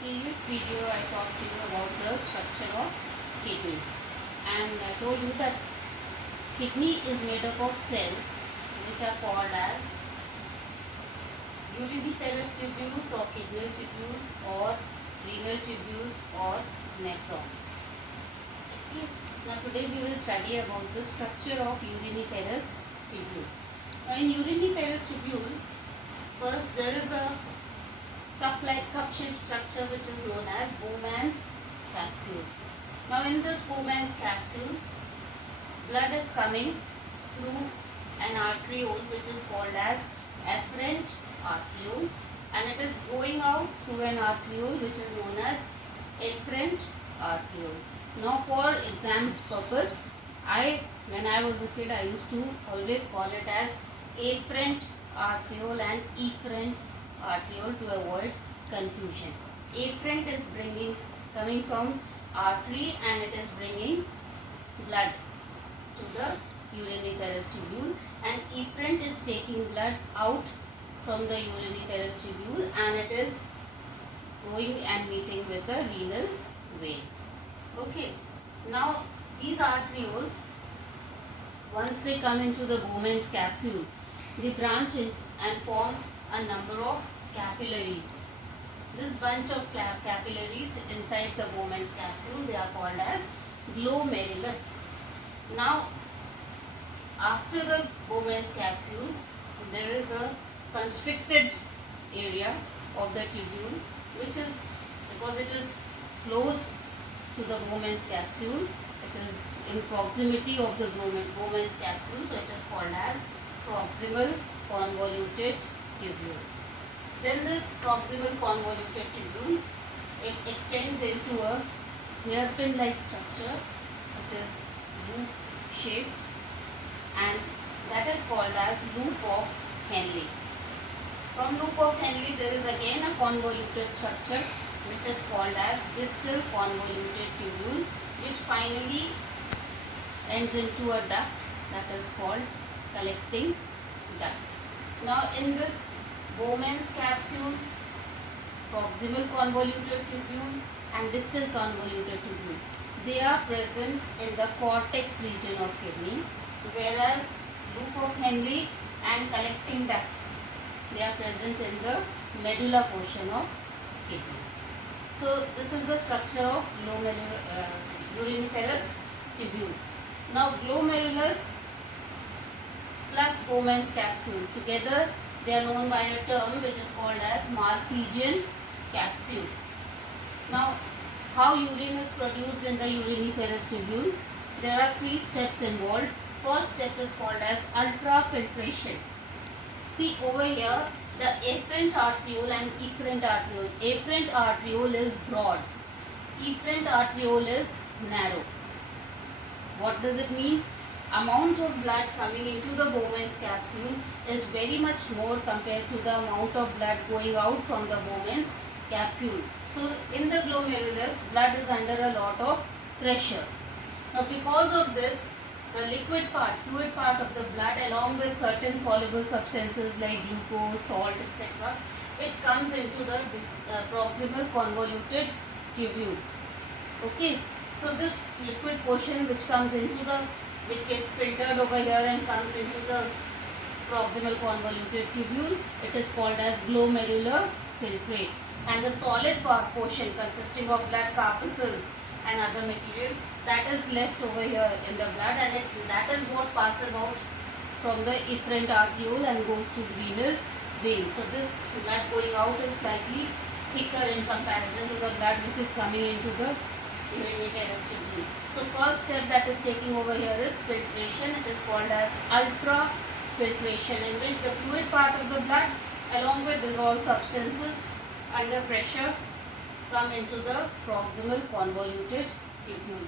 previous video I talked to you about the structure of kidney, and I told you that kidney is made up of cells which are called as uriniferous tubules or kidney tubules or renal tubules or nephrons. Okay. Now today we will study about the structure of uriniferous tubule. Now in uriniferous tubule, first there is a cup-shaped structure which is known as Bowman's capsule. Now in this Bowman's capsule, blood is coming through an arteriole which is called as afferent arteriole, and it is going out through an arteriole which is known as efferent arteriole. Now for exam purpose, when I was a kid, I used to always call it as afferent arteriole and efferent arteriole to avoid confusion. Afferent is coming from artery and it is bringing blood to the uriniferous tubule, and efferent is taking blood out from the uriniferous tubule and it is going and meeting with the renal vein. Okay, now these arterioles, once they come into the Bowman's capsule, they branch in and form a number of capillaries. This bunch of capillaries inside the Bowman's capsule, they are called as glomerulus. Now, after the Bowman's capsule, there is a constricted area of the tubule, which is, because it is close to the Bowman's capsule, it is in proximity of the Bowman's capsule, so it is called as proximal convoluted tubule. Then this proximal convoluted tubule, it extends into a hairpin-like structure which is loop shaped, and that is called as loop of Henle. From loop of Henle there is again a convoluted structure which is called as distal convoluted tubule, which finally ends into a duct that is called collecting duct. Now in this Bowman's capsule, proximal convoluted tubule and distal convoluted tubule, they are present in the cortex region of kidney, whereas loop of Henle and collecting duct, they are present in the medulla portion of kidney. So this is the structure of uriniferous tubule. Now glomerulus plus Bowman's capsule together, they are known by a term which is called as Malpighian capsule. Now, how urine is produced in the uriniferous tubule? There are 3 steps involved. First step is called as ultrafiltration. See over here, the afferent arteriole and efferent arteriole. Afferent arteriole is broad. Efferent arteriole is narrow. What does it mean? Amount of blood coming into the Bowman's capsule is very much more compared to the amount of blood going out from the Bowman's capsule. So in the glomerulus, blood is under a lot of pressure. Now because of this, the liquid part, fluid part of the blood, along with certain soluble substances like glucose, salt, etc., it comes into the proximal convoluted tubule. Okay, so this liquid portion which gets filtered over here and comes into the proximal convoluted tubule, it is called as glomerular filtrate. And the solid portion consisting of blood corpuscles and other material, that is left over here in the blood, and that is what passes out from the efferent arteriole and goes to the renal vein. So this blood going out is slightly thicker in comparison to the blood which is coming into the uriniferous tubule. So first step that is taking over here is filtration. It is called as ultrafiltration, in which the fluid part of the blood along with dissolved substances under pressure come into the proximal convoluted tubule.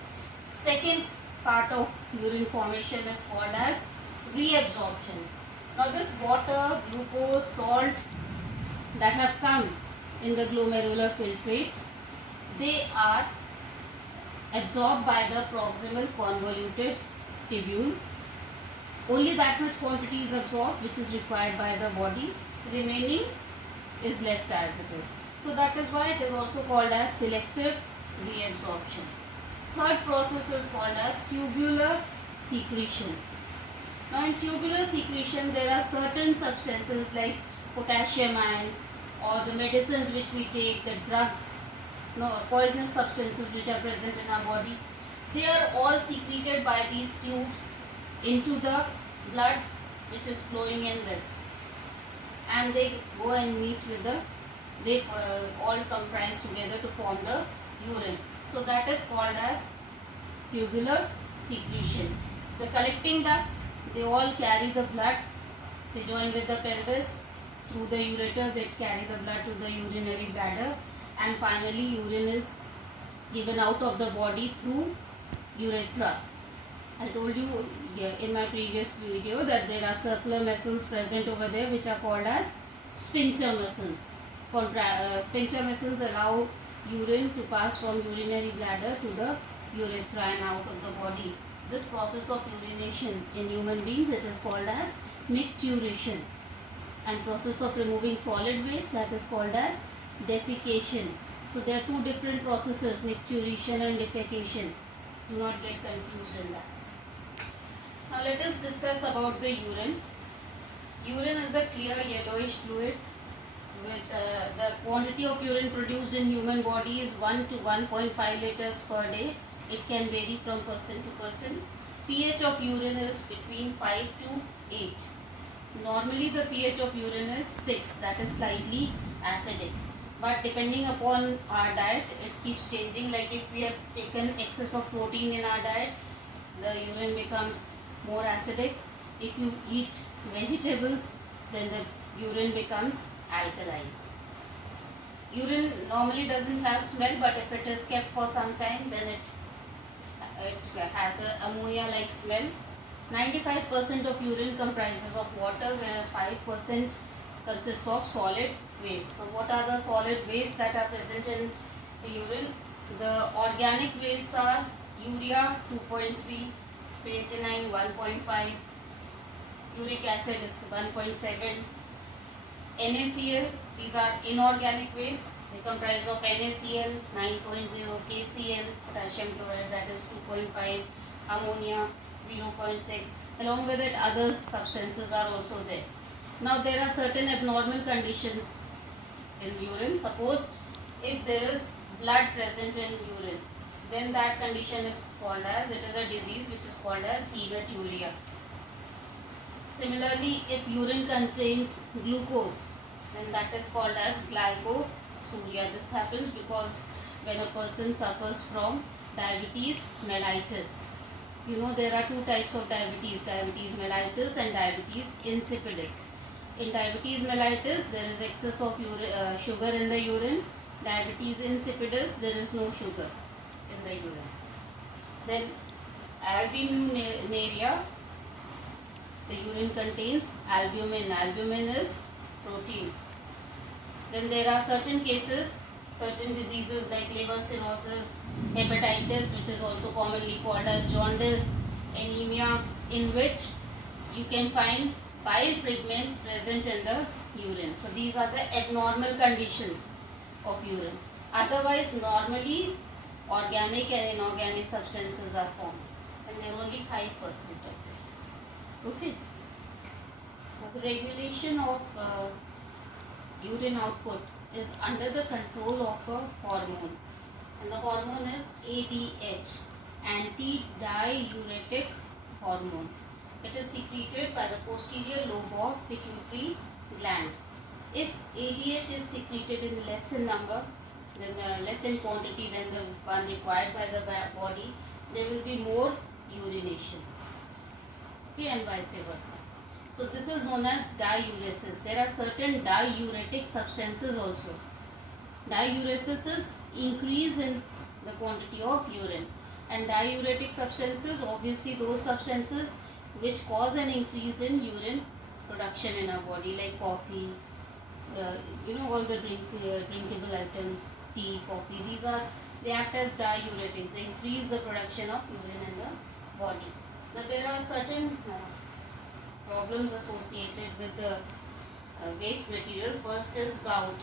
Second part of urine formation is called as reabsorption. Now this water, glucose, salt that have come in the glomerular filtrate, they are absorbed by the proximal convoluted tubule. Only that much quantity is absorbed which is required by the body. Remaining is left as it is. So that is why it is also called as selective reabsorption. Third process is called as tubular secretion. Now in tubular secretion there are certain substances like potassium ions or the medicines which we take, the drugs, poisonous substances which are present in our body. They are all secreted by these tubes into the blood which is flowing in this, and they go and meet with they all comprise together to form the urine. So that is called as tubular secretion. The collecting ducts, they all carry the blood, they join with the pelvis through the ureter, they carry the blood to the urinary bladder, and finally urine is given out of the body through urethra. I told you in my previous video that there are circular muscles present over there which are called as sphincter muscles. Sphincter muscles allow urine to pass from urinary bladder to the urethra and out of the body. This process of urination in human beings, it is called as micturition, and process of removing solid waste, that is called as defecation. So there are two different processes, micturition and defecation. Do not get confused in that. Now let us discuss about the urine. Urine is a clear yellowish fluid with the quantity of urine produced in human body is 1 to 1.5 liters per day. It can vary from person to person. pH of urine is between 5 to 8. Normally the pH of urine is 6, that is slightly acidic. But depending upon our diet, it keeps changing. Like if we have taken excess of protein in our diet, the urine becomes more acidic. If you eat vegetables, then the urine becomes alkaline. Urine normally doesn't have smell, but if it is kept for some time, then it has a ammonia-like smell. 95% of urine comprises of water, whereas 5% consists of solid waste. So what are the solid wastes that are present in the urine? The organic wastes are urea 2.3, creatinine 1.5, uric acid is 1.7, NaCl, these are inorganic wastes. They comprise of NaCl 9.0, KCl, potassium chloride, that is 2.5, ammonia 0.6. Along with it, other substances are also there. Now there are certain abnormal conditions in urine. Suppose if there is blood present in urine, then that condition is called as, it is a disease which is called as hematuria. Similarly, if urine contains glucose, then that is called as glycosuria. This happens because when a person suffers from diabetes mellitus. You know there are two types of diabetes mellitus and diabetes insipidus. In diabetes mellitus, there is excess of sugar in the urine. Diabetes insipidus, there is no sugar in the urine. Then albuminuria, the urine contains albumin. Albumin is protein. Then there are certain cases, certain diseases like liver cirrhosis, hepatitis, which is also commonly called as jaundice, anemia, in which you can find bile pigments present in the urine. So these are the abnormal conditions of urine. Otherwise, normally organic and inorganic substances are formed, and there are only 5% of them. Okay. Now the regulation of urine output is under the control of a hormone, and the hormone is ADH, anti-diuretic hormone. It is secreted by the posterior lobe of pituitary gland. If ADH is secreted in less in number, then less in quantity than the one required by the body, there will be more urination. Okay, and vice versa. So this is known as diuresis. There are certain diuretic substances also. Diuresis is increase in the quantity of urine, and diuretic substances, obviously those substances which cause an increase in urine production in our body, like coffee, all the drinkable items, tea, coffee. They act as diuretics. They increase the production of urine in the body. Now there are certain problems associated with the waste material. First is gout.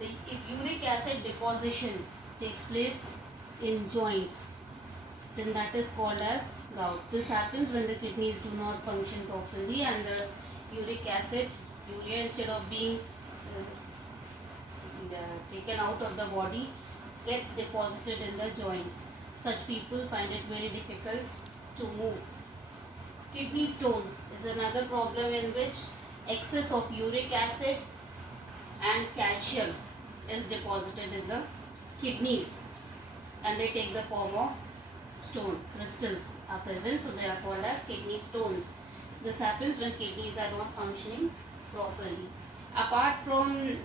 If uric acid deposition takes place in joints, then that is called as gout. This happens when the kidneys do not function properly and the uric acid, urea, instead of being taken out of the body, gets deposited in the joints. Such people find it very difficult to move. Kidney stones is another problem in which excess of uric acid and calcium is deposited in the kidneys and they take the form of stone. Crystals are present, so they are called as kidney stones. This happens when kidneys are not functioning properly. Apart from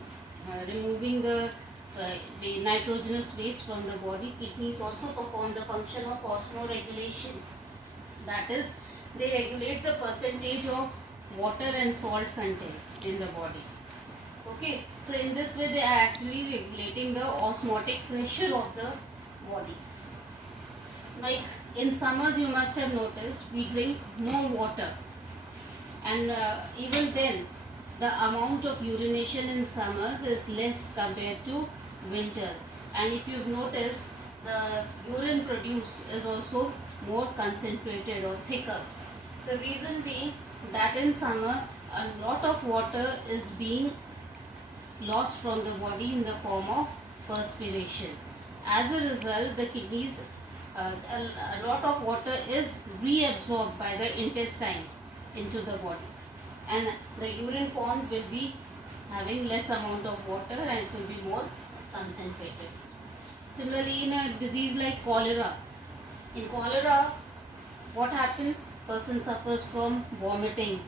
removing the nitrogenous waste from the body, kidneys also perform the function of osmoregulation. That is, they regulate the percentage of water and salt content in the body. Okay, so in this way they are actually regulating the osmotic pressure of the body. Like in summers, you must have noticed we drink more water, and even then the amount of urination in summers is less compared to winters. And if you've noticed, the urine produced is also more concentrated or thicker. The reason being that in summer a lot of water is being lost from the body in the form of perspiration. As a result, the kidneys, a lot of water is reabsorbed by the intestine into the body, and the urine formed will be having less amount of water and it will be more concentrated. Similarly, in a disease like cholera, in cholera, what happens? Person suffers from vomiting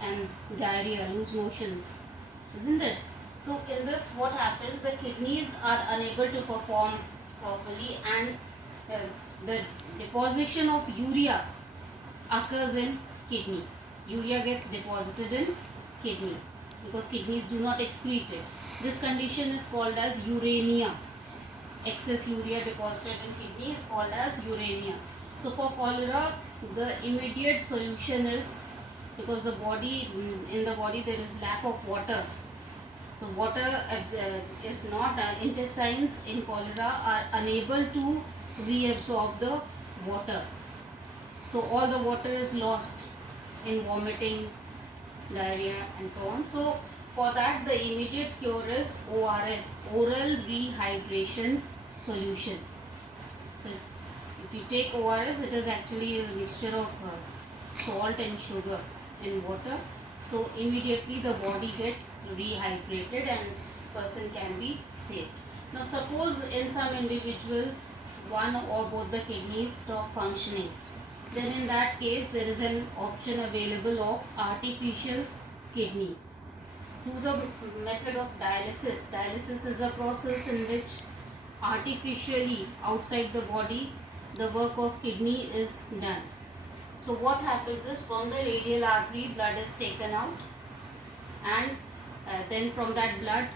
and diarrhea, loose motions, isn't it? So in this, what happens? The kidneys are unable to perform properly, and the deposition of urea occurs in kidney. Urea gets deposited in kidney because kidneys do not excrete it. This condition is called as uremia. Excess urea deposited in kidney is called as uremia. So for cholera, the immediate solution is, because the body, in the body there is lack of water. So water is not, intestines in cholera are unable to reabsorb the water. So all the water is lost in vomiting, diarrhea and so on. So for that, the immediate cure is ORS, oral rehydration solution. So if you take ORS, it is actually a mixture of salt and sugar in water. So immediately the body gets rehydrated and person can be saved. Now suppose in some individual one or both the kidneys stop functioning, then in that case there is an option available of artificial kidney through the method of dialysis. Dialysis is a process in which artificially outside the body the work of kidney is done. So what happens is, from the radial artery blood is taken out, and then from that blood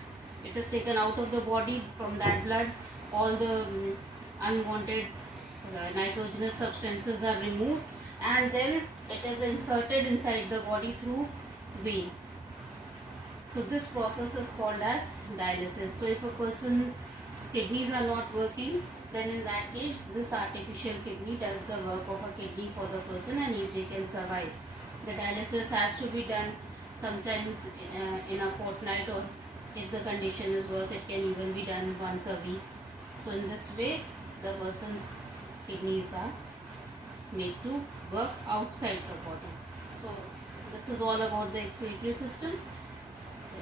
it is taken out of the body. From that blood all the unwanted nitrogenous substances are removed, and then it is inserted inside the body through vein. So this process is called as dialysis. So if a person's kidneys are not working, then in that case this artificial kidney does the work of a kidney for the person and they can survive. The dialysis has to be done sometimes in a fortnight, or if the condition is worse it can even be done once a week. So in this way the person's kidneys are made to work outside the body. So this is all about the excretory system.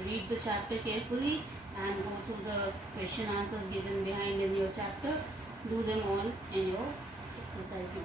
Read the chapter carefully and go through the question answers given behind in your chapter. Do them all in your exercise note.